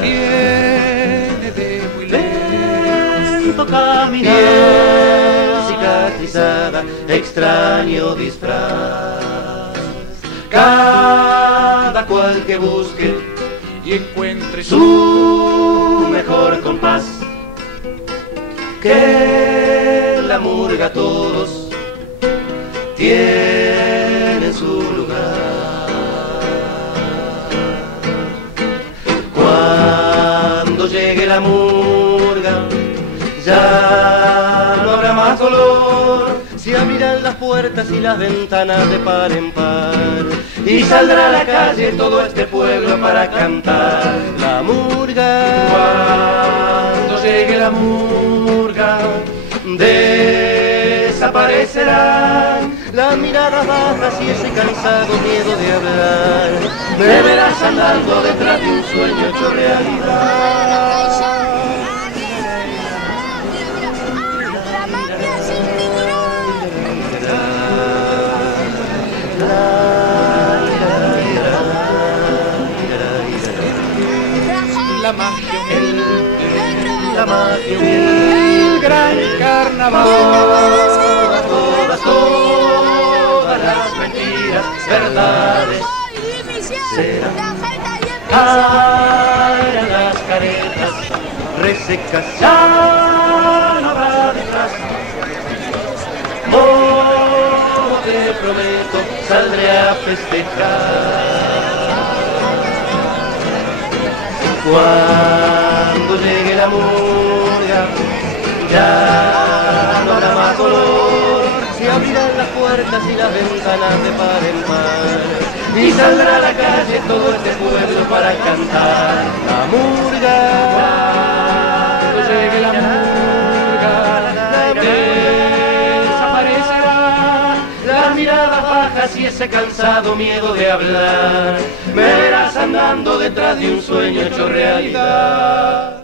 Viene de muy lento caminar, cicatrizada, extraño disfraz. Cada cual que busque y encuentre su mejor compás, que en la murga todos tienen su lugar. Cuando llegue la murga ya no habrá más dolor, se abrirán las puertas y las ventanas de par en par, y saldrá a la calle todo este pueblo para cantar la murga. Cuando llegue la murga desaparecerán las miradas bajas y ese cansado miedo de hablar. Me verás andando detrás de un sueño hecho realidad. la magia, el gran carnaval. Todas las mentiras, verdades serán. Caerán las caretas resecas, ya no habrá detrás. Oh, te prometo, saldré a festejar. Cuando llegue la murga, ya no habrá más dolor, se abrirán las puertas y las ventanas de par en par, y saldrá a la calle todo este pueblo para cantar la murga. Cuando llegue la murga, desaparecerá las miradas bajas y ese cansado miedo de hablar. Me verás andando detrás de un sueño hecho realidad.